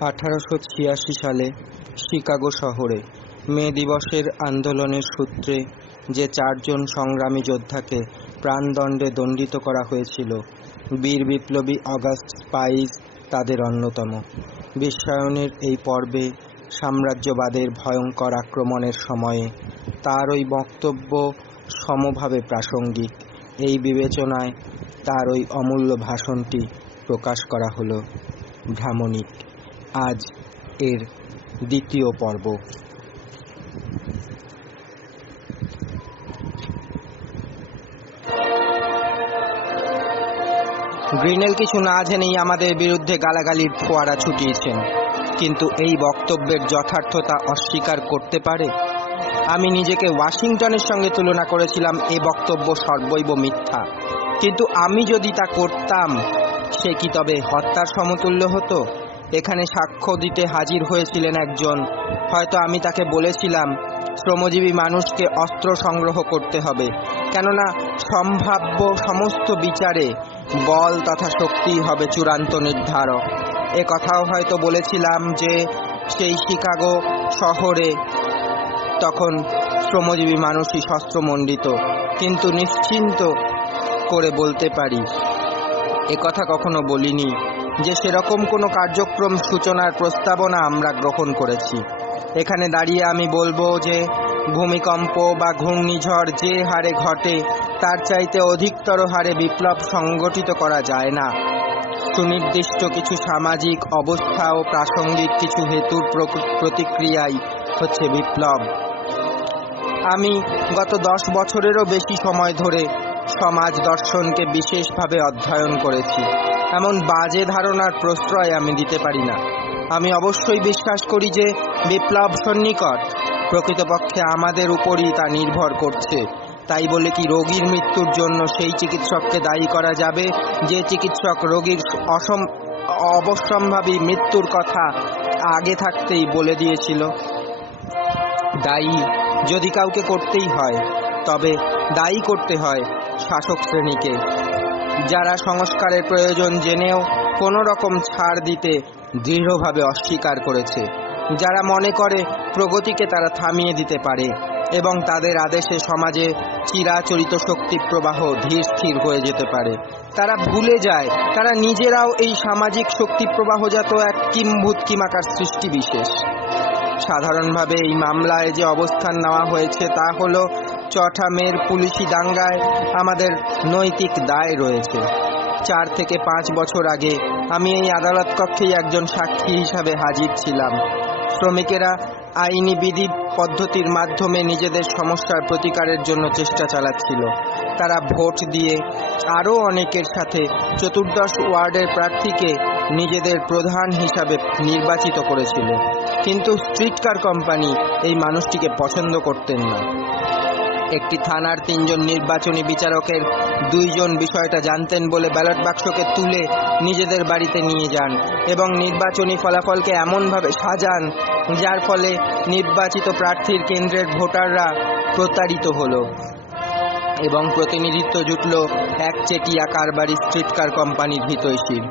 আঠারোশো ছিয়াশি সালে শিকাগো শহরে মে দিবসের আন্দোলনের সূত্রে যে চারজন সংগ্রামী যোদ্ধাকে প্রাণদণ্ডে দণ্ডিত করা হয়েছিল, বীর বিপ্লবী অগাস্ট স্পাইস তাদের অন্যতম। বিশ্বায়নের এই পর্বে সাম্রাজ্যবাদের ভয়ঙ্কর আক্রমণের সময়ে তার ওই বক্তব্য সমভাবে প্রাসঙ্গিক। এই বিবেচনায় তার ওই অমূল্য ভাষণটি প্রকাশ করা হলো ভ্রামণিক। আজ এর দ্বিতীয় পর্ব। গ্রিনেল কিছু না জেনেই আমাদের বিরুদ্ধে গালাগালির ফোয়ারা ছুটিয়েছেন। কিন্তু এই বক্তব্যের যথার্থতা অস্বীকার করতে পারে? আমি নিজেকে ওয়াশিংটনের সঙ্গে তুলনা করেছিলাম, এ বক্তব্য সর্বৈব মিথ্যা। কিন্তু আমি যদি তা করতাম, সে কি তবে হত্যার সমতুল্য হতো? এখানে সাক্ষ্য দিতে হাজির হয়েছিলেন একজন। হয়তো আমি তাকে বলেছিলাম, শ্রমজীবী মানুষকে অস্ত্র সংগ্রহ করতে হবে। কেননা সম্ভাব্য সমস্ত বিচারে বল তথা শক্তি হবে চূড়ান্ত নির্ধারক। এ কথাও হয়তো বলেছিলাম যে, সেই শিকাগো শহরে তখন শ্রমজীবী মানুষই শস্ত্রমণ্ডিত কিন্তু নিশ্চিন্ত করে বলতে পারি। এ কথা কখনো বলিনি। যে সেরকম কোনো কার্যক্রম সূচনার প্রস্তাবনা আমরা গ্রহণ করেছি। এখানে দাঁড়িয়ে আমি বলব যে, ভূমিকম্প বা ঘূর্ণিঝড় যে হারে ঘটে, তার চাইতে অধিকতর হারে বিপ্লব সংগঠিত করা যায় না। সুনির্দিষ্ট কিছু সামাজিক অবস্থা ও প্রাসঙ্গিক কিছু হেতুর প্রতিক্রিয়াই হচ্ছে বিপ্লব। আমি গত দশ বছরেরও বেশি সময় ধরে সমাজ দর্শনকে বিশেষভাবে অধ্যয়ন করেছি। এমন বাজে ধারণার প্রশ্রয় আমি দিতে পারি না। আমি অবশ্যই বিশ্বাস করি যে বিপ্লব সন্নিকট প্রকৃতপক্ষে আমাদের উপরই তা নির্ভর করছে। তাই বলে কি রোগীর মৃত্যুর জন্য সেই চিকিৎসককে দায়ী করা যাবে? যে চিকিৎসক রোগীর অসম, অবশ্যম্ভাবী মৃত্যুর কথা আগে থাকতেই বলে দিয়েছিল। দায়ী যদি কাউকে করতেই হয়, তবে দায়ী করতে হয় শাসক শ্রেণীকে। যারা সংস্কারের প্রয়োজন জেনেও কোনো রকম ছাড় দিতে দৃঢ়ভাবে অস্বীকার করেছে। যারা মনে করে প্রগতিকে তারা থামিয়ে দিতে পারে এবং তাদের আদেশে সমাজে চিরাচরিত শক্তি প্রবাহ ধীর স্থির হয়ে যেতে পারে। তারা ভুলে যায়, তারা নিজেরাও এই সামাজিক শক্তি প্রবাহজাত এক কিম্ভূত কিমাকার সৃষ্টি বিশেষ। সাধারণভাবে এই মামলায় যে অবস্থান নেওয়া হয়েছে তা হলো চঠামের পুলিশি দাঙ্গায় আমাদের নৈতিক দায় রয়েছে। চার থেকে পাঁচ বছর আগে আমি এই আদালত কক্ষেই একজন সাক্ষী হিসাবে হাজির ছিলাম। শ্রমিকেরা আইনি বিধি পদ্ধতির মাধ্যমে নিজেদের সমস্যার প্রতিকারের জন্য চেষ্টা চালাচ্ছিল। তারা ভোট দিয়ে আরও অনেকের সাথে চতুর্দশ ওয়ার্ডের প্রার্থীকে নিজেদের প্রধান হিসাবে নির্বাচিত করেছিল। কিন্তু স্ট্রিটকার কোম্পানি এই মানুষটিকে পছন্দ করতেন না। একটি থানার তিনজন নির্বাচনী বিচারকের দুইজন বিষয়টা জানতেন বলে ব্যালট বাক্সকে তুলে নিজেদের বাড়িতে নিয়ে যান এবং নির্বাচনী ফলাফলকে এমনভাবে সাজান, যার ফলে নির্বাচিত প্রার্থীর কেন্দ্রের ভোটাররা প্রতারিত হলো এবং প্রতিনিধিত্ব জুটল একচেটিয়া কারবারি স্ট্রিটকার কোম্পানির হিতৈষীর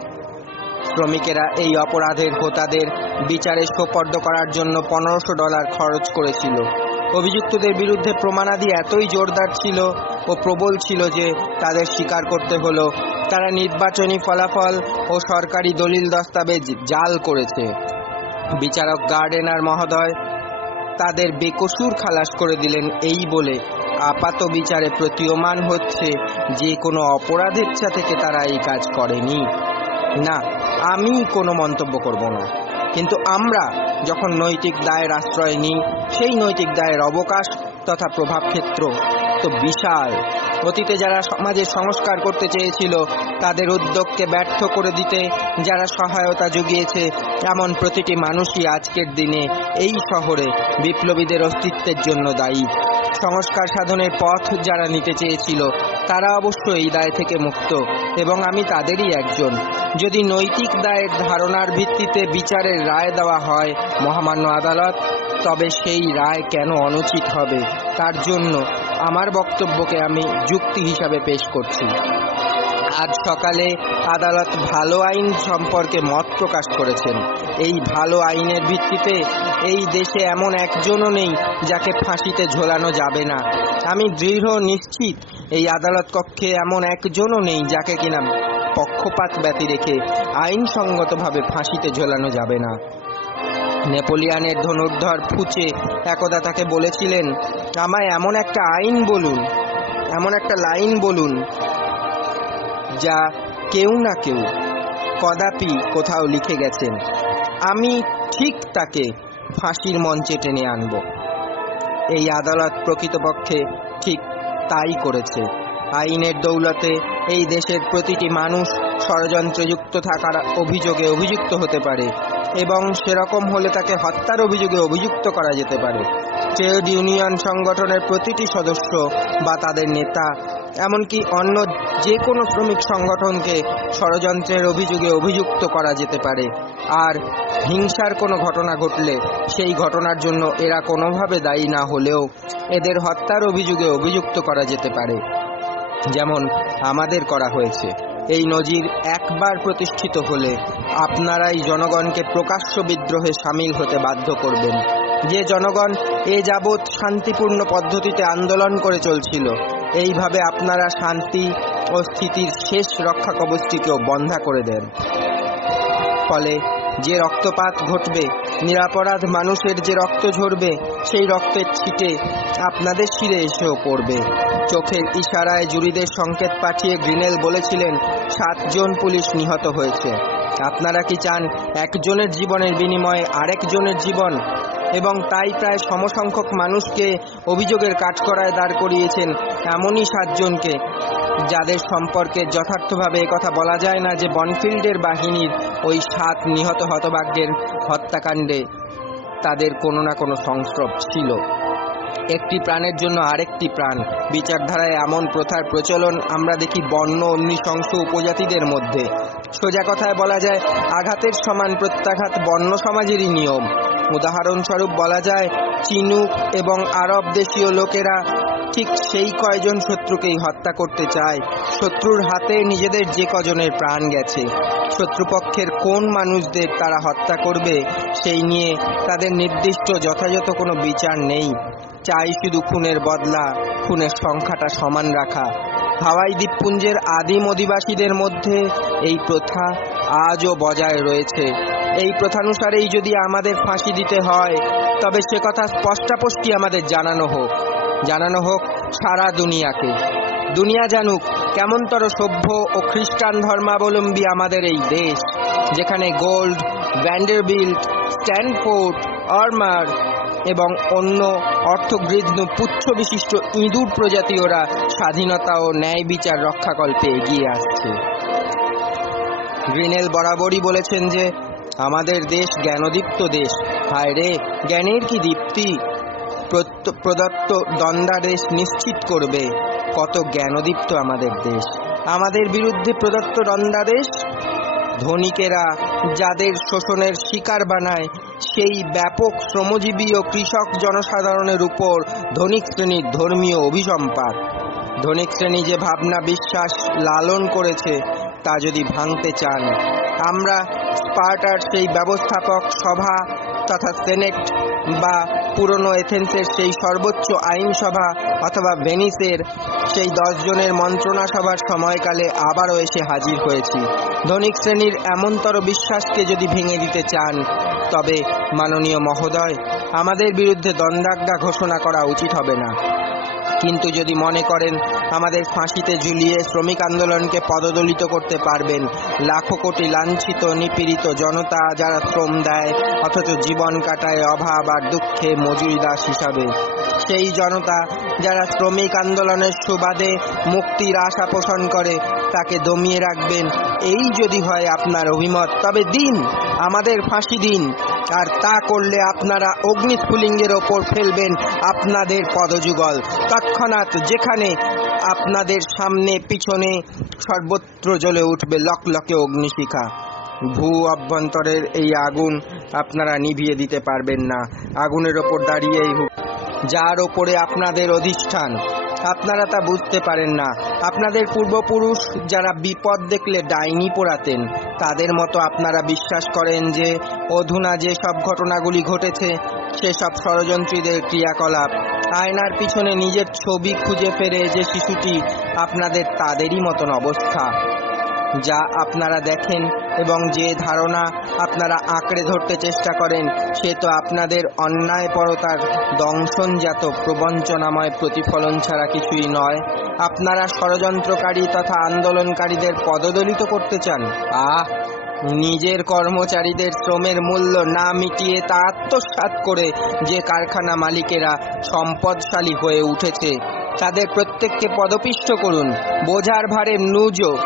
শ্রমিকেরা এই অপরাধের হোতাদের বিচারে সোপর্দ করার জন্য পনেরোশো ডলার খরচ করেছিল। অভিযুক্তদের বিরুদ্ধে প্রমাণাদি এতই জোরদার ছিল ও প্রবল ছিল যে তাদের স্বীকার করতে হলো। তারা নির্বাচনী ফলাফল ও সরকারি দলিল দস্তাবেজ জাল করেছে। বিচারক গার্ডেনার মহোদয়, তাদের বেকসুর খালাস করে দিলেন এই বলে আপাত বিচারে প্রতীয়মান হচ্ছে যে কোনো অপরাধেচ্ছা থেকে তারা এই কাজ করেনি। না, আমি কোনো মন্তব্য করব না। কিন্তু আমরা যখন নৈতিক দায়ের আশ্রয় নিই, সেই নৈতিক দায়ের অবকাশ তথা প্রভাব ক্ষেত্র। তো বিশাল। অতীতে যারা সমাজের সংস্কার করতে চেয়েছিল, তাদের উদ্যোগকে ব্যর্থ করে দিতে যারা সহায়তা জুগিয়েছে, এমন প্রতিটি মানুষই আজকের দিনে এই শহরে বিপ্লবীদের অস্তিত্বের জন্য দায়ী। সংস্কার সাধনের পথ যারা নিতে চেয়েছিল, তারা অবশ্য এই দায় থেকে মুক্ত, এবং আমি তাদেরই একজন। যদি নৈতিক দায়ের ধারণার ভিত্তিতে বিচারের রায় দেওয়া হয় মহামান্য আদালত, তবে সেই রায় কেন অনুচিত হবে, তার জন্য আমার বক্তব্যকে আমি যুক্তি হিসাবে পেশ করছি। আজ সকালে আদালত ভালো আইন সম্পর্কে মত প্রকাশ করেছেন। এই ভালো আইনের ভিত্তিতে এই দেশে এমন একজনও নেই যাকে ফাঁসিতে ঝোলানো যাবে না। আমি দৃঢ় নিশ্চিত এই আদালত কক্ষে এমন একজনও নেই যাকে কিনা পক্ষপাত ব্যতি রেখে আইনসঙ্গতভাবে ফাঁসিতে ঝোলানো যাবে না। নেপোলিয়ানের ধনুর্ধর ফুচে একদা তাকে বলেছিলেন, আমায় এমন একটা আইন বলুন, এমন একটা লাইন বলুন যা কেউ না কেউ কদাপি কোথাও লিখে গেছেন। আমি ঠিক তাকে ফাঁসির মঞ্চে টেনে আনব। এই আদালত প্রকৃতপক্ষে ঠিক তাই করেছে। আইনের দৌলতে এই দেশের প্রতিটি মানুষ ষড়যন্ত্রযুক্ত থাকার অভিযোগে অভিযুক্ত হতে পারে এবং সেরকম হলে তাকে হত্যার অভিযোগে অভিযুক্ত করা যেতে পারে। ট্রেড ইউনিয়ন সংগঠনের প্রতিটি সদস্য বা তাদের নেতা, এমনকি অন্য যে কোনো শ্রমিক সংগঠনকে ষড়যন্ত্রের অভিযোগে অভিযুক্ত করা যেতে পারে। আর হিংসার কোনো ঘটনা ঘটলে সেই ঘটনার জন্য এরা কোনোভাবে দায়ী না হলেও এদের হত্যার অভিযোগে অভিযুক্ত করা যেতে পারে। যেমন আমাদের করা হয়েছে। এই নজির একবার প্রতিষ্ঠিত হলে আপনারাই জনগণকে প্রকাশ্য বিদ্রোহে সামিল হতে বাধ্য করবেন। যে জনগণ এ যাবৎ শান্তিপূর্ণ পদ্ধতিতে আন্দোলন করে চলছিল, এইভাবে আপনারা শান্তি ও স্থিতির শেষ রক্ষা কবচটিকেও বন্ধা করে দেন। ফলে যে রক্তপাত ঘটবে, নিরাপরাধ মানুষের যে রক্ত ঝরবে, সেই রক্তের ছিটে আপনাদের শিরে এসেও পড়বে। চোখের ইশারায় জুরিদের সংকেত পাঠিয়ে গ্রিনেল বলেছিলেন, সাতজন পুলিশ নিহত হয়েছে। আপনারা কি চান একজনের জীবনের বিনিময়ে আরেকজনের জীবন এবং তাই প্রায় সমসংখ্যক মানুষকে অভিযোগের কাঠকড়ায় দাঁড় করিয়েছেন এমনই সাতজনকে। যাদের সম্পর্কে যথার্থভাবে কথা বলা যায় না যে বনফিল্ডের বাহিনীর ওই সাত নিহত হতভাগ্যের হত্যাকাণ্ডে তাদের কোনো না কোনো সংস্রব ছিল। একটি প্রাণের জন্য আরেকটি প্রাণ। বিচারধারায় এমন প্রথার প্রচলন আমরা দেখি বন্য নৃশংস উপজাতিদের মধ্যে। সোজা কথায় বলা যায়, আঘাতের সমান প্রত্যাঘাত বন্য সমাজেরই নিয়ম। উদাহরণস্বরূপ বলা যায়, চিনুক এবং আরব দেশীয় লোকেরা ঠিক সেই কয়জন শত্রুকেই হত্যা করতে চায়? শত্রুর হাতে নিজেদের যে কজনের প্রাণ গেছে। শত্রুপক্ষের কোন মানুষদের তারা হত্যা করবে, সেই নিয়ে তাদের নির্দিষ্ট যথাযথ কোনো বিচার নেই। চাই শুধু খুনের বদলা, খুনের সংখ্যাটা সমান রাখা। হাওয়াই দ্বীপপুঞ্জের আদিম অধিবাসীদের মধ্যে এই প্রথা আজও বজায় রয়েছে। এই প্রথানুসারেই যদি আমাদের ফাঁসি দিতে হয়, তবে সে কথা স্পষ্টাপষ্টি আমাদের জানানো হোক। জানানো হোক সারা দুনিয়াকে। দুনিয়া জানুক, কেমনতর সভ্য ও খ্রিস্টান ধর্মাবলম্বী আমাদের এই দেশ, যেখানে গোল্ড, ভ্যান্ডারবিল্ট, স্ট্যানফোর্ড অর্মার এবং অন্য অর্থগৃহ্ণ পুচ্ছ বিশিষ্ট ইঁদুর প্রজাতীয়রা স্বাধীনতা ও ন্যায় বিচার রক্ষাকল্পে এগিয়ে আসছে। গ্রিনেল বরাবরই বলেছেন যে আমাদের দেশ জ্ঞানদীপ্ত দেশ। হায় রে, জ্ঞানের কি দীপ্তি? প্রদত্ত দণ্ডাদেশ নিশ্চিত করবে। কত জ্ঞানদীপ্ত আমাদের দেশ। আমাদের বিরুদ্ধে প্রদত্ত দণ্ডাদেশ ধনিকেরা যাদের শোষণের শিকার বানায়, সেই ব্যাপক শ্রমজীবী ও কৃষক জনসাধারণের উপর ধনিক শ্রেণির ধর্মীয় অভিসম্পাত। ধনিক শ্রেণি যে ভাবনা বিশ্বাস লালন করেছে, তা যদি ভাঙতে চান আমরা স্পার্টার, সেই ব্যবস্থাপক, সভা তথা সেনেট বা পুরনো এথেন্সের সেই সর্বোচ্চ আইনসভা অথবা ভেনিসের সেই দশ জনের মন্ত্রণা সভার সময়কালে আবারও এসে হাজির হয়েছি। ধনিক শ্রেণির এমনতর বিশ্বাসকে যদি ভেঙে দিতে চান, তবে মাননীয় মহোদয়, আমাদের বিরুদ্ধে দণ্ডাজ্ঞা ঘোষণা করা উচিত হবে না। কিন্তু যদি মনে করেন আমাদের ফাঁসিতে ঝুলিয়ে শ্রমিক আন্দোলনকে পদদলিত করতে পারবেন, লাখো কোটি লাঞ্ছিত, নিপীড়িত জনতা যারা শ্রম দেয়, অথচ জীবন কাটায় অভাব আর দুঃখে মজুরি দাস হিসাবে। সেই জনতা যারা শ্রমিক আন্দোলনের সুবাদে মুক্তির আশা পোষণ করে, তাকে দমিয়ে রাখবেন। এই যদি হয় আপনার অভিমত, তবে দিন, আমাদের ফাঁসি দিন। আর তা করলে আপনারা অগ্নিস্ফুলিঙ্গের ওপর ফেলবেন আপনাদের পদযুগল। তৎক্ষণাৎ যেখানে আপনাদের সামনে পিছনে সর্বত্র জ্বলে উঠবে লকলকে অগ্নিশিখা। ভূ অভ্যন্তরের এই আগুন আপনারা নিভিয়ে দিতে পারবেন না। আগুনের ওপর দাঁড়িয়েই যার ওপরে আপনাদের অধিষ্ঠান। আপনারা তা বুঝতে পারেন না। আপনাদের পূর্বপুরুষ যারা বিপদ দেখলে ডাইনি পোড়াতেন, তাদের মতো আপনারা বিশ্বাস করেন যে, অধুনা যে সব ঘটনাগুলি ঘটেছে, সেসব ষড়যন্ত্রীদের ক্রিয়াকলাপ। আয়নার পিছনে নিজের ছবি খুঁজে ফেরে যে শিশুটি, আপনাদের তাদেরই মতন অবস্থা। যা আপনারা দেখেন এবং যে ধারণা আপনারা আঁকড়ে ধরতে চেষ্টা করেন, সে তো আপনাদের অন্যায়পরতার দংশনজাত প্রবঞ্চনাময় প্রতিফলন ছাড়া কিছুই নয়। আপনারা ষড়যন্ত্রকারী তথা আন্দোলনকারীদের পদদলিত করতে চান। আহ! নিজের কর্মচারীদের শ্রমের মূল্য না মিটিয়ে তা আত্মসাৎ করে যে কারখানা মালিকেরা সম্পদশালী হয়ে উঠেছে, তাদের প্রত্যেককে পদপিষ্ট করুন। বোঝার ভারে নুজো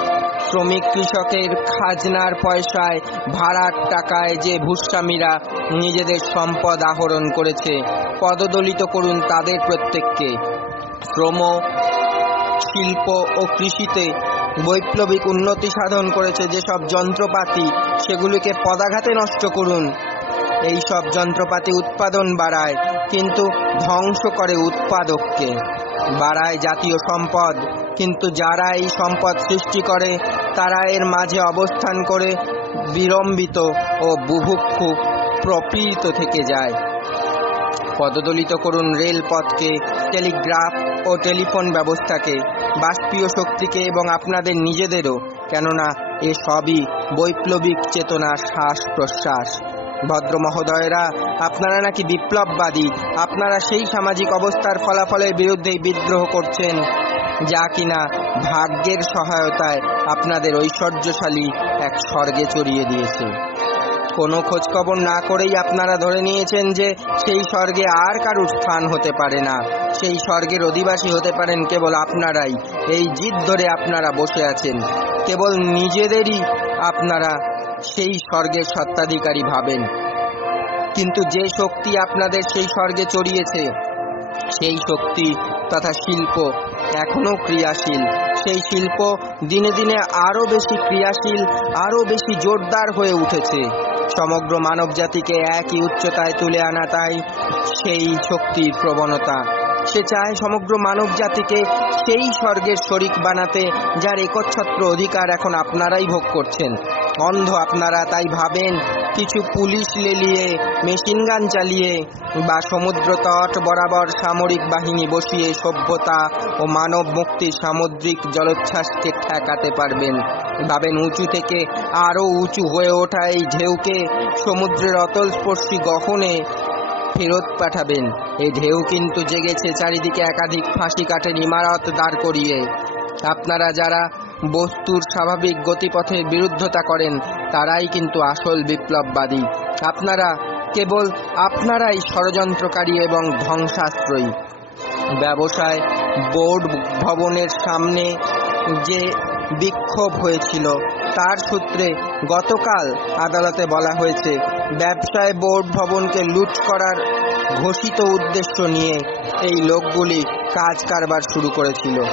শ্রমিক কৃষকের খাজনার পয়সায় ভাড়ার টাকায় যে ভূস্বামীরা নিজেদের সম্পদ আহরণ করেছে, পদদলিত করুন তাদের প্রত্যেককে। শ্রম, শিল্প ও কৃষিতে বৈপ্লবিক উন্নতি সাধন করেছে যেসব যন্ত্রপাতি, সেগুলিকে পদাঘাতে নষ্ট করুন। এই সব যন্ত্রপাতি উৎপাদন বাড়ায়, কিন্তু ধ্বংস করে উৎপাদককে। বাড়ায় জাতীয় সম্পদ, কিন্তু যারা এই সম্পদ সৃষ্টি করে তারা এর মাঝে অবস্থান করে বিলম্বিত ও বুভুক্ষু প্রপীড়িত থেকে যায়। পদদলিত করুন রেলপথকে, টেলিগ্রাফ ও টেলিফোন ব্যবস্থাকে, বাষ্পীয় শক্তিকে এবং আপনাদের নিজেদেরও, কেননা এ সবই বৈপ্লবিক চেতনার শ্বাস প্রশ্বাস ভদ্র মহোদয়েরা, আপনারা নাকি বিপ্লববাদী? আপনারা সেই সামাজিক অবস্থার ফলাফলের বিরুদ্ধেই বিদ্রোহ করছেন, যা কিনা ভাগ্যের সহায়তায় আপনাদের ঐশ্বর্যশালী এক স্বর্গে চড়িয়ে দিয়েছে। কোনো খোঁজখবর না করেই আপনারা ধরে নিয়েছেন যে সেই স্বর্গে আর কারুর স্থান হতে পারে না। সেই স্বর্গের অধিবাসী হতে পারেন কেবল আপনারাই। এই জিদ ধরে আপনারা বসে আছেন। কেবল নিজেদেরই আপনারা সেই স্বর্গের সত্ত্বাধিকারী ভাবেন। কিন্তু যে শক্তি আপনাদের সেই স্বর্গে চড়িয়েছে, সেই শক্তি তথা শিল্প এখনও ক্রিয়াশীল। সেই শিল্প দিনে দিনে আরও বেশি ক্রিয়াশীল, আরও বেশি জোরদার হয়ে উঠেছে। সমগ্র মানব জাতিকে একই উচ্চতায় তুলে আনা তাই সেই শক্তির প্রবণতা। সে চায় সমগ্র মানব জাতিকে সেই স্বর্গের শরিক বানাতে, যার একচ্ছত্র অধিকার এখন আপনারাই ভোগ করছেন। অন্ধ আপনারা তাই ভাবেন, কিছু পুলিশ লেলিয়ে মেশিন গান চালিয়ে বা সমুদ্র তট বরাবর সামরিক বাহিনী বসিয়ে সভ্যতা ও মানব মুক্তি সামুদ্রিক জলোচ্ছ্বাসকে ঠেকাতে পারবেন। ভাবেন উঁচু থেকে আরও উঁচু হয়ে ওঠা এই ঢেউকে সমুদ্রের অতলস্পর্শী গহনে ফেরত পাঠাবেন। এই ঢেউ কিন্তু জেগেছে চারিদিকে একাধিক ফাঁসি কাঠের ইমারত দাঁড় করিয়ে। আপনারা যারা বস্তুর স্বাভাবিক গতিপথের বিরুদ্ধতা করেন, তারাই কিন্তু আসল বিপ্লববাদী। আপনারা কেবল আপনারাই ষড়যন্ত্রকারী এবং ধ্বংসাশ্রয়ী। ব্যবসায়, বোর্ড ভবনের সামনে যে বিক্ষোভ হয়েছিল, তার সূত্রে গতকাল আদালতে বলা হয়েছে, ব্যবসায় বোর্ড ভবনকে লুট করার ঘোষিত উদ্দেশ্য নিয়ে এই লোকগুলি কাজ কারবার শুরু করেছিল।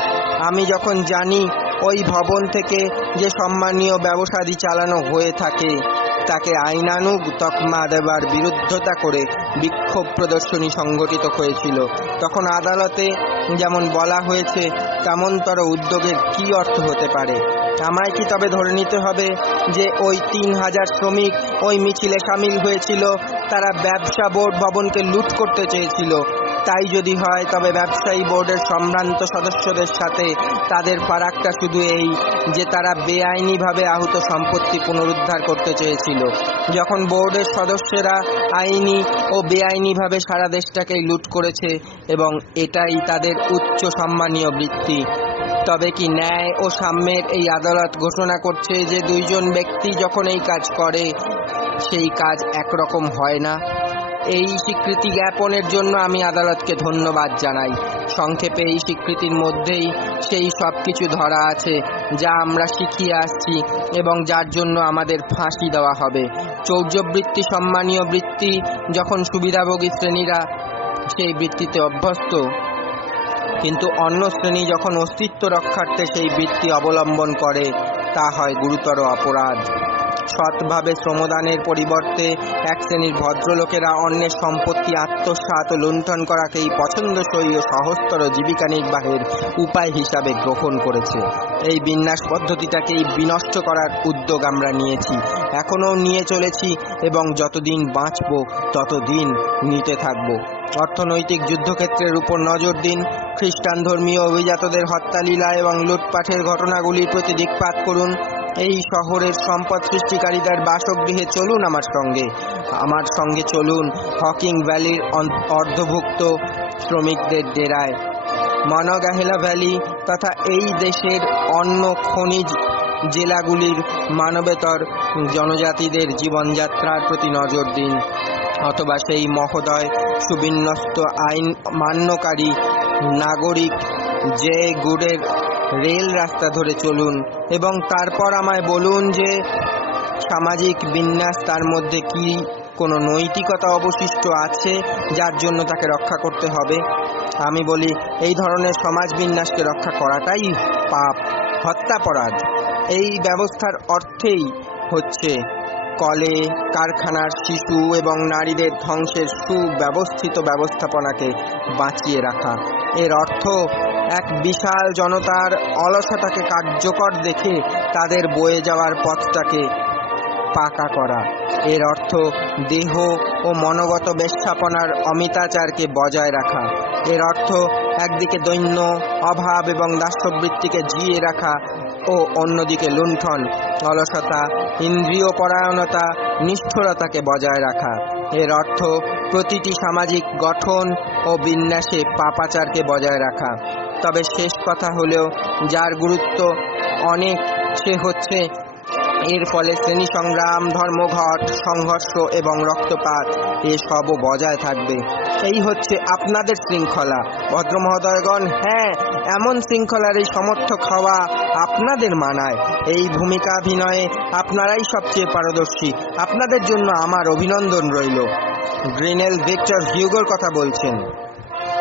আমি যখন জানি ওই ভবন থেকে যে সম্মানীয় ব্যবসাদি চালানো হয়ে থাকে, তাকে আইনানুগ তকমা দেবার বিরুদ্ধতা করে বিক্ষোভ প্রদর্শনী সংগঠিত হয়েছিল। তখন আদালতে যেমন বলা হয়েছে, তেমনতর উদ্যোগের কি অর্থ হতে পারে? আমায় কি তবে ধরে নিতে হবে যে ওই তিন হাজার শ্রমিক ওই মিছিলে সামিল হয়েছিল, তারা ব্যবসা বোর্ড ভবনকে লুট করতে চেয়েছিল। তাই যদি হয়, তবে ব্যবসায়ী বোর্ডের সম্ভ্রান্ত সদস্যদের সাথে তাদের ফারাকটা শুধু এই যে তারা বেআইনিভাবে আহত সম্পত্তি পুনরুদ্ধার করতে চেয়েছিল। যখন বোর্ডের সদস্যরা আইনি ও বেআইনিভাবে সারা দেশটাকেই লুট করেছে এবং এটাই তাদের উচ্চ সম্মানীয় বৃত্তি। তবে কি ন্যায় ও সাম্যের এই আদালত ঘোষণা করছে যে দুইজন ব্যক্তি যখন এই কাজ করে, সেই কাজ একরকম হয় না? এই স্বীকৃতি জ্ঞাপনের জন্য আমি আদালতকে ধন্যবাদ জানাই। সংক্ষেপে এই স্বীকৃতির মধ্যেই সেই সব কিছু ধরা আছে, যা আমরা শিখিয়ে আসছি এবং যার জন্য আমাদের ফাঁসি দেওয়া হবে। চৌর্যবৃত্তি, সম্মানীয় বৃত্তি, যখন সুবিধাভোগী শ্রেণীরা সেই বৃত্তিতে অভ্যস্ত, কিন্তু অন্য শ্রেণি যখন অস্তিত্ব রক্ষার্থে সেই বৃত্তি অবলম্বন করে, তা হয় গুরুতর অপরাধ। সৎভাবে শ্রমদানের পরিবর্তে এক শ্রেণির ভদ্রলোকেরা অন্যের সম্পত্তি, আত্মসাৎ ও লুণ্ঠন করাকেই পছন্দসই ও সহস্তর জীবিকা নির্বাহের উপায় হিসাবে গ্রহণ করেছে। এই বিন্যাস পদ্ধতিটাকেই বিনষ্ট করার উদ্যোগ আমরা নিয়েছি। এখনও নিয়ে চলেছি এবং যতদিন বাঁচব, ততদিন নিতে থাকব। অর্থনৈতিক যুদ্ধক্ষেত্রের উপর নজর দিন। খ্রিস্টান ধর্মীয় অভিজাতদের হত্যালীলা এবং লুটপাটের ঘটনাগুলির প্রতি দিকপাত করুন। এই শহরের সম্পদ সৃষ্টিকারীদের বাসগৃহে চলুন আমার সঙ্গে। আমার সঙ্গে চলুন হকিং ভ্যালির অর্ধভুক্ত শ্রমিকদের ডেরায়। মনগাহেলা ভ্যালি তথা এই দেশের অন্য খনিজ জেলাগুলির মানবেতর জনজাতিদের জীবনযাত্রার প্রতি নজর দিন। অথবা সেই মহোদয় সুবিন্যস্ত আইন মান্যকারী নাগরিক যে গুডের রেল রাস্তা ধরে চলুন এবং তারপর আমায় বলুন যে সামাজিক বিন্যাস তার মধ্যে কি কোনো নৈতিকতা অবশিষ্ট আছে যার জন্য তাকে রক্ষা করতে হবে? আমি বলি, এই ধরনের সমাজ বিন্যাসকে রক্ষা করাটাই পাপ হত্যাপরাধ এই ব্যবস্থার অর্থেই হচ্ছে কলে, কারখানার শিশু এবং নারীদের ধ্বংসের সুব্যবস্থিত ব্যবস্থাপনাকে বাঁচিয়ে রাখা। এর অর্থ, এক বিশাল জনতার অলসতাকে কার্যকর দেখে তাদের বয়ে যাওয়ার পথটাকে পাকা করা। এর অর্থ, দেহ ও মনোগত বেশ্যাপনার অমিতাচারকে বজায় রাখা। এর অর্থ, একদিকে দৈন্য, অভাব এবং দাস্যবৃত্তিকে জিয়ে রাখা ও অন্যদিকে লুণ্ঠন। অলসতা ইন্দ্রিয় পরায়ণতা নিষ্ঠুরতাকে বজায় রাখা। এর অর্থ প্রতিটি সামাজিক গঠন ও বিন্যাসে পাপাচারকে বজায় রাখা। তবে শেষ কথা হলেও যার গুরুত্ব অনেক, সে হচ্ছে এর ফলে শ্রেণি সংগ্রাম ধর্মঘট, সংঘর্ষ এবং রক্তপাত এসবও বজায় থাকবে। এই হচ্ছে আপনাদের শৃঙ্খলা। ভদ্রমহোদয়গণ হ্যাঁ এমন শৃঙ্খলার এই সমর্থক হওয়া আপনাদের মানায়। এই ভূমিকা অভিনয়ে আপনারাই সবচেয়ে পারদর্শী। আপনাদের জন্য আমার অভিনন্দন রইল। গ্রিনেল ভিক্টর হিউগোর কথা বলছেন।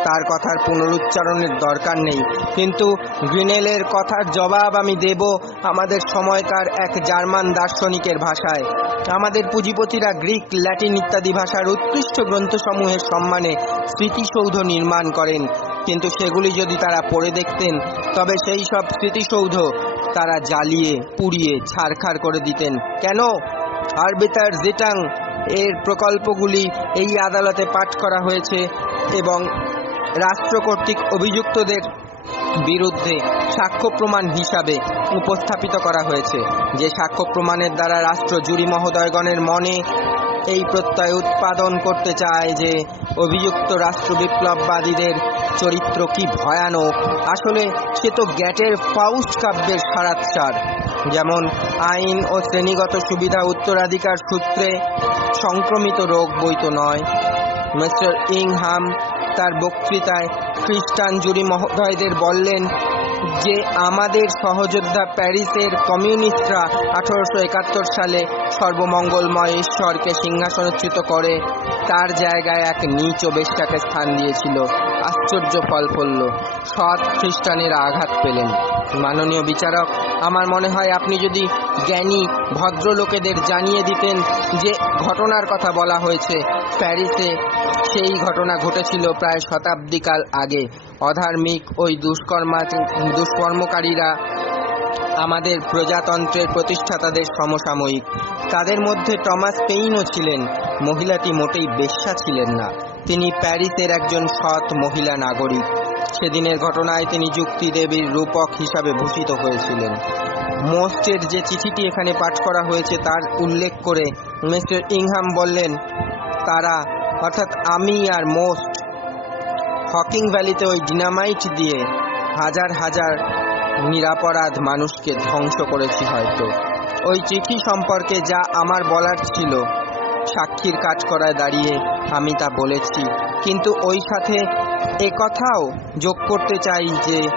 তার কথার পুনরুচ্চারণের দরকার নেই। কিন্তু গ্রিনেলের কথার জবাব আমি দেব আমাদের সময়কার এক জার্মান দার্শনিকের ভাষায়। আমাদের পুঁজিপতিরা গ্রিক, ল্যাটিন ইত্যাদি ভাষার উৎকৃষ্ট গ্রন্থসমূহের সম্মানে স্মৃতিসৌধ নির্মাণ করেন। কিন্তু সেগুলি যদি তারা পড়ে দেখতেন, তবে সেই সব স্মৃতিসৌধ তারা জ্বালিয়ে, পুড়িয়ে, ছারখার করে দিতেন। কেন? আরবিতার জেটাং এর প্রকল্পগুলি এই আদালতে পাঠ করা হয়েছে এবং রাষ্ট্র কর্তৃক অভিযুক্তদের বিরুদ্ধে সাক্ষ্য প্রমাণ হিসাবে উপস্থাপিত করা হয়েছে। যে সাক্ষ্য প্রমাণের দ্বারা রাষ্ট্র জুরি মহোদয়গণের মনে এই প্রত্যয় উৎপাদন করতে চায় যে অভিযুক্ত রাষ্ট্র বিপ্লববাদীদের চরিত্র কি ভয়ানক। আসলে সে তো গ্যাটের ফাউস্ট কাব্যের সারাৎসার। যেমন আইন ও শ্রেণীগত সুবিধা উত্তরাধিকার সূত্রে সংক্রমিত রোগ বই তো নয়। মিস্টার ইংহাম তার বক্তৃতায় খ্রিস্টান জুরি মহোদয়দের বললেন যে আমাদের সহযোদ্ধা প্যারিসের কমিউনিস্টরা আঠারোশো একাত্তর সালে সর্বমঙ্গলময় ঈশ্বরকে সিংহাসনচ্যুত করে তার জায়গায় এক নিচ বেশটাকে স্থান দিয়েছিল। আশ্চর্য ফল ফলল। সৎ খ্রিস্টানেরা আঘাত পেলেন। মাননীয় বিচারক আমার মনে হয় আপনি যদি জ্ঞানী ভদ্রলোকেদের জানিয়ে দিতেন যে ঘটনার কথা বলা হয়েছে প্যারিসে, সেই ঘটনা ঘটেছিল প্রায় শতাব্দীকাল আগে। অধার্মিক ওই দুষ্কর্মা, দুষ্কর্মকারীরা আমাদের প্রজাতন্ত্রের প্রতিষ্ঠাতাদের সমসাময়িক। তাদের মধ্যে টমাস পেইনও ছিলেন। মহিলাটি মোটেই বেশ্যা ছিলেন না। তিনি প্যারিসের একজন সৎ মহিলা নাগরিক। সেদিনের ঘটনায় তিনি যুক্তি দেবীর রূপক হিসাবে ভূষিত হয়েছিলেন। মোস্টের যে চিঠিটি এখানে পাঠ করা হয়েছে তার উল্লেখ করে মিস্টার ইংহাম বললেন, তারা, অর্থাৎ আমি আর মোস্ট হকিং ভ্যালিতে ওই ডিনামাইট দিয়ে হাজার হাজার নিরাপরাধ মানুষকে ধ্বংস করেছি হয়তো। ওই চিঠি সম্পর্কে যা আমার বলার ছিল সাক্ষীর কাজ করায় দাঁড়িয়ে আমি তা বলেছি। কিন্তু ওই সাথে একথাও যোগ করতে চাই যে,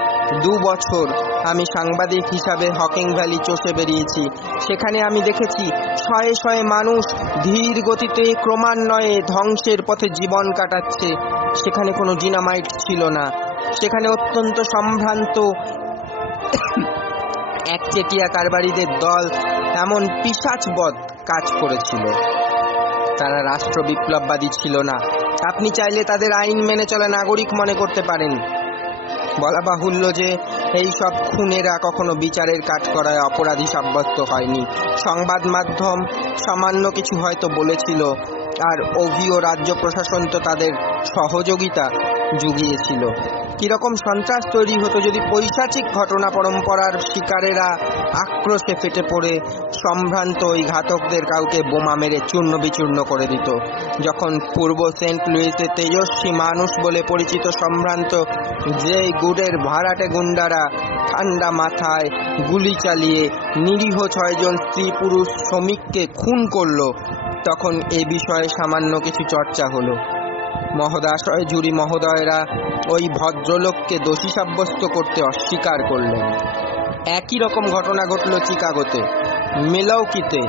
দু বছর আমি সাংবাদিক হিসাবে হকিং ভ্যালি চষে বেরিয়েছি। সেখানে আমি দেখেছি শয়ে শয়ে মানুষ ধীর গতিতে ক্রমান্বয়ে ধ্বংসের পথে জীবন কাটাচ্ছে। সেখানে কোনো জিনামাইট ছিল না। সেখানে অত্যন্ত সম্ভ্রান্ত একচেটিয়া কারবারিদের দল এমন পিসাচবধ কাজ করেছিল। তারা রাষ্ট্র বিপ্লববাদী ছিল না। আপনি চাইলে তাদের আইন মেনে চলা নাগরিক মনে করতে পারেন। বলা বাহুল্য যে, এই সব খুনেরা কখনো বিচারের কাজ করায় অপরাধী সাব্যস্ত হয়নি। সংবাদ মাধ্যম সামান্য কিছু হয়তো বলেছিল আর অভিও রাজ্য প্রশাসন তো তাদের সহযোগিতা জুগিয়েছিল। কীরকম সন্ত্রাস তৈরি হতো যদি পৈশাচিক ঘটনা পরম্পরার শিকারেরা আক্রোশে ফেটে পড়ে, সম্ভ্রান্ত ওই ঘাতকদের কাউকে বোমা মেরে চূর্ণ বিচূর্ণ করে দিত। যখন পূর্ব সেন্ট লুইসে তেজস্বী মানুষ বলে পরিচিত সম্ভ্রান্ত যে গুড়ের ভাড়াটে গুন্ডারা ঠান্ডা মাথায় গুলি চালিয়ে নিরীহ ছয়জন স্ত্রী পুরুষ শ্রমিককে খুন করল তখন এ বিষয়ে সামান্য কিছু চর্চা হলো। মহোদয়াশয় জুরি মহোদয়েরা ওই ভদ্রলোককে দোষী সাব্যস্ত করতে অস্বীকার করলেন। একই রকম ঘটনা ঘটল চিকাগোতে, মিলাউকিতে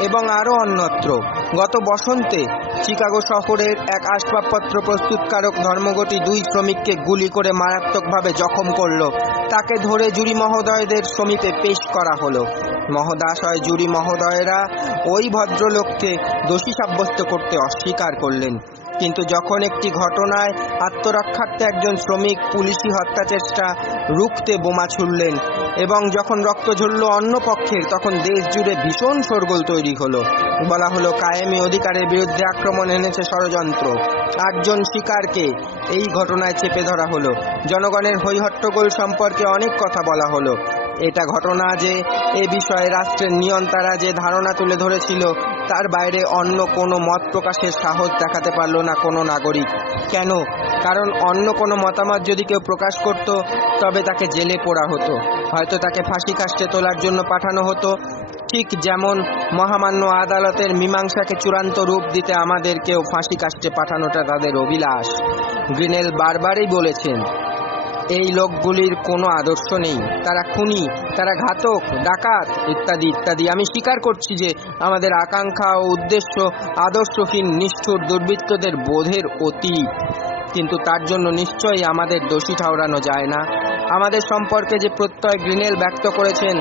এবং আরও অন্যত্র। গত বসন্তে চিকাগো শহরের এক আসবাবপত্র প্রস্তুতকারক ধর্মঘটি দুই শ্রমিককে গুলি করে মারাত্মকভাবে জখম করল। তাকে ধরে জুরি মহোদয়দের সমীপে পেশ করা হলো। মহোদাশয় জুরি মহোদয়েরা ওই ভদ্রলোককে দোষী সাব্যস্ত করতে অস্বীকার করলেন। কিন্তু যখন একটি ঘটনায় আত্মরক্ষার্থে একজন শ্রমিক পুলিশি হত্যা চেষ্টা রুখতে বোমা ছুড়লেন এবং যখন রক্ত ঝরল অন্য পক্ষের, তখন দেশ জুড়ে ভীষণ শোরগোল তৈরি হলো। বলা হলো, কায়েমি অধিকারের বিরুদ্ধে আক্রমণ এনেছে ষড়যন্ত্র। আটজন শিকারকে এই ঘটনায় চেপে ধরা হলো। জনগণের হৈহট্টগোল সম্পর্কে অনেক কথা বলা হলো। এটা ঘটনা যে এ বিষয়ে রাষ্ট্রের নিয়ন্তারা যে ধারণা তুলে ধরেছিল, তার বাইরে অন্য কোনো মত প্রকাশের সাহস দেখাতে পারল না কোনো নাগরিক। কেন? কারণ অন্য কোনো মতামত যদি কেউ প্রকাশ করত, তবে তাকে জেলে পোড়া হতো। হয়তো তাকে ফাঁসি কাস্টে তোলার জন্য পাঠানো হতো। ঠিক যেমন মহামান্য আদালতের মীমাংসাকে চূড়ান্ত রূপ দিতে আমাদেরকেও ফাঁসি কাস্টে পাঠানোটা তাদের অভিলাষ। গ্রিনেল বারবারই বলেছেন এই লোকগুলির কোনো আদর্শ নেই। তারা খুনি, তারা ঘাতক, ডাকাত, ইত্যাদি ইত্যাদি। আমি স্বীকার করছি যে আমাদের আকাঙ্ক্ষা ও উদ্দেশ্য আদর্শহীন, নিষ্ঠুর দুর্বৃত্তদের বোধের অতীত। কিন্তু তার জন্য নিশ্চয়ই আমাদের দোষী ঠাওরানো যায় না। আমাদের সম্পর্কে যে প্রত্যয় গ্রিনেল ব্যক্ত করেছেন,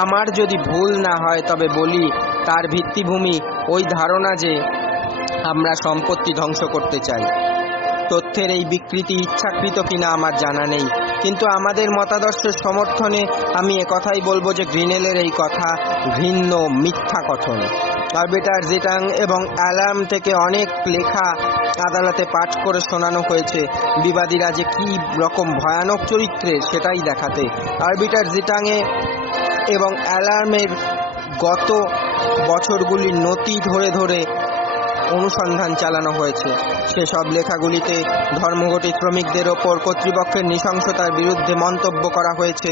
আমার যদি ভুল না হয়, তবে বলি, তার ভিত্তিভূমি ওই ধারণা যে আমরা সম্পত্তি ধ্বংস করতে চাই। তথ্যের এই বিকৃতি ইচ্ছাকৃত কিনা আমার জানা নেই। কিন্তু আমাদের মতাদর্শের সমর্থনে আমি একথাই বলব যে গ্রিনেলের এই কথা ঘৃণ্য মিথ্যা কথন। অরবিটার জিটাং এবং অ্যালার্ম থেকে অনেক লেখা আদালতে পাঠ করে শোনানো হয়েছে। বিবাদীরা যে কী রকম ভয়ানক চরিত্রের সেটাই দেখাতে। অরবিটার জিটাংয়ে এবং অ্যালার্মের গত বছরগুলির নথি ধরে ধরে অনুসন্ধান চালানো হয়েছে। সেসব লেখাগুলিতে ধর্মঘটি শ্রমিকদের ওপর কর্তৃপক্ষের নৃশংসতার বিরুদ্ধে মন্তব্য করা হয়েছে।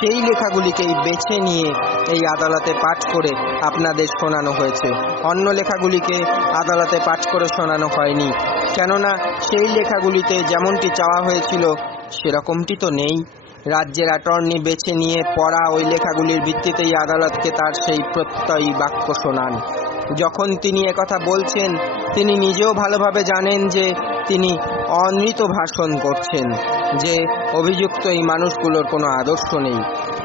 সেই লেখাগুলিকেই বেছে নিয়ে এই আদালতে পাঠ করে আপনাদের শোনানো হয়েছে। অন্য লেখাগুলিকে আদালতে পাঠ করে শোনানো হয়নি। কেননা সেই লেখাগুলিতে যেমনটি চাওয়া হয়েছিল, সেরকমটি তো নেই। রাজ্যের অ্যাটর্নি বেছে নিয়ে পড়া ওই লেখাগুলির ভিত্তিতেই আদালতকে তার সেই প্রত্যয়ী বাক্য শোনান। যখন তিনি একথা বলছেন, তিনি নিজেও ভালোভাবে জানেন যে তিনি অনৃত ভাষণ করছেন, যে অভিযুক্ত এই মানুষগুলোর কোনো আদর্শ নেই।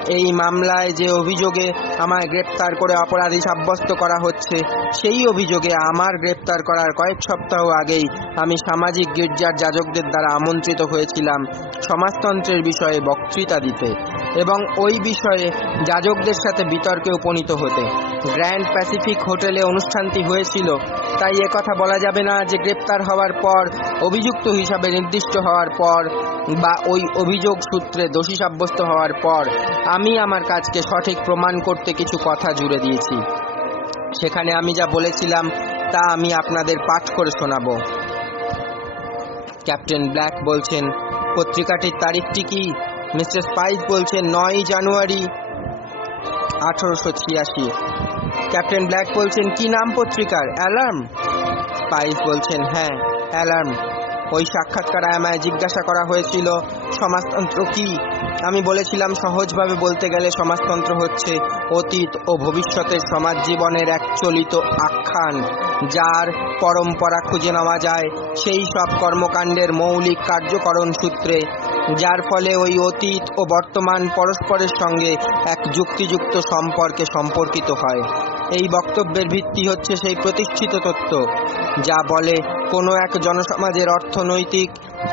এই মামলায় যে অভিযোগে আমায় গ্রেপ্তার করে অপরাধী সাব্যস্ত করা হচ্ছে, সেই অভিযোগে আমার গ্রেপ্তার করার কয়েক সপ্তাহ আগেই আমি সামাজিক গির্জার যাজকদের দ্বারা আমন্ত্রিত হয়েছিলাম সমাজতন্ত্রের বিষয়ে বক্তৃতা দিতে এবং ওই বিষয়ে যাজকদের সাথে বিতর্কে উপনীত হতে। গ্র্যান্ড প্যাসিফিক হোটেলে অনুষ্ঠানটি হয়েছিল। তাই কথা বলা যাবে না যে গ্রেপ্তার হওয়ার পর, অভিযুক্ত হিসাবে নির্দিষ্ট হওয়ার পর, বা ওই অভিযোগ সূত্রে দোষী সাব্যস্ত হওয়ার পর, আমি আমার কাজকে সঠিক প্রমাণ করতে কিছু কথা জুড়ে দিয়েছি। সেখানে আমি যা বলেছিলাম, তা আমি আপনাদের পাঠ করে শোনাব। ক্যাপ্টেন ব্ল্যাক বলছেন, পত্রিকাটির তারিখটি কি? মিস্টার স্পাইস বলছেন নয় জানুয়ারি, আঠারোশো ছিয়াশি। ক্যাপ্টেন ব্ল্যাক বলছেন, কি নাম পত্রিকার? অ্যালার্ম? স্পাইস বলছেন হ্যাঁ অ্যালার্ম। ওই সাক্ষাৎকারে আমায় জিজ্ঞাসা করা হয়েছিল, সমাজতন্ত্র কি? আমি বলেছিলাম, সহজভাবে বলতে গেলে সমাজতন্ত্র হচ্ছে অতীত ও ভবিষ্যতের সমাজ জীবনের এক চলিত আখ্যান, যার পরম্পরা খুঁজে নেওয়া যায় সেই সব কর্মকাণ্ডের মৌলিক কার্যকরণ সূত্রে, যার ফলে ওই অতীত ও বর্তমান পরস্পরের সঙ্গে এক যুক্তিযুক্ত সম্পর্কে সম্পর্কিত হয়। এই বক্তব্যের ভিত্তি হচ্ছে সেই প্রতিষ্ঠিত তত্ত্ব, যা বলে কোনো এক জনসমাজের অর্থনৈতিক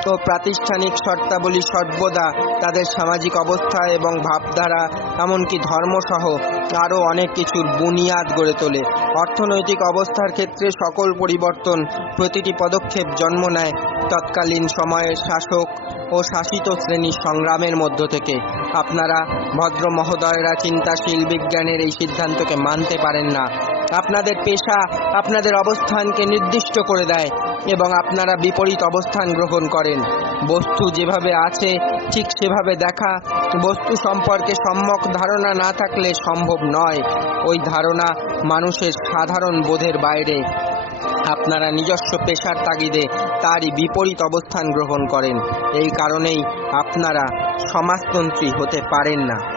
ও প্রাতিষ্ঠানিক শর্তাবলী সর্বদা তাদের সামাজিক অবস্থা এবং ভাবধারা, এমনকি ধর্মসহ আরও অনেক কিছুর বুনিয়াদ গড়ে তোলে। অর্থনৈতিক অবস্থার ক্ষেত্রে সকল পরিবর্তন প্রতিটি পদক্ষেপ জন্ম নেয় তৎকালীন সময়ের শাসক ও শাসিত শ্রেণির সংগ্রামের মধ্য থেকে। আপনারা ভদ্র মহোদয়রা চিন্তাশীল বিজ্ঞানের এই সিদ্ধান্তকে মানতে পারেন না। আপনাদের পেশা, আপনাদের অবস্থানকে নির্দিষ্ট করে দেয় এবং আপনারা বিপরীত অবস্থান গ্রহণ করেন। বস্তু যেভাবে আছে, ঠিক সেভাবে দেখা, বস্তু সম্পর্কে সম্যক ধারণা না থাকলে সম্ভব নয়। ওই ধারণা মানুষের সাধারণ বোধের বাইরে। আপনারা নিজস্ব পেশার তাগিদে তারই বিপরীত অবস্থান গ্রহণ করেন। এই কারণেই আপনারা সমাজতন্ত্রী হতে পারেন না।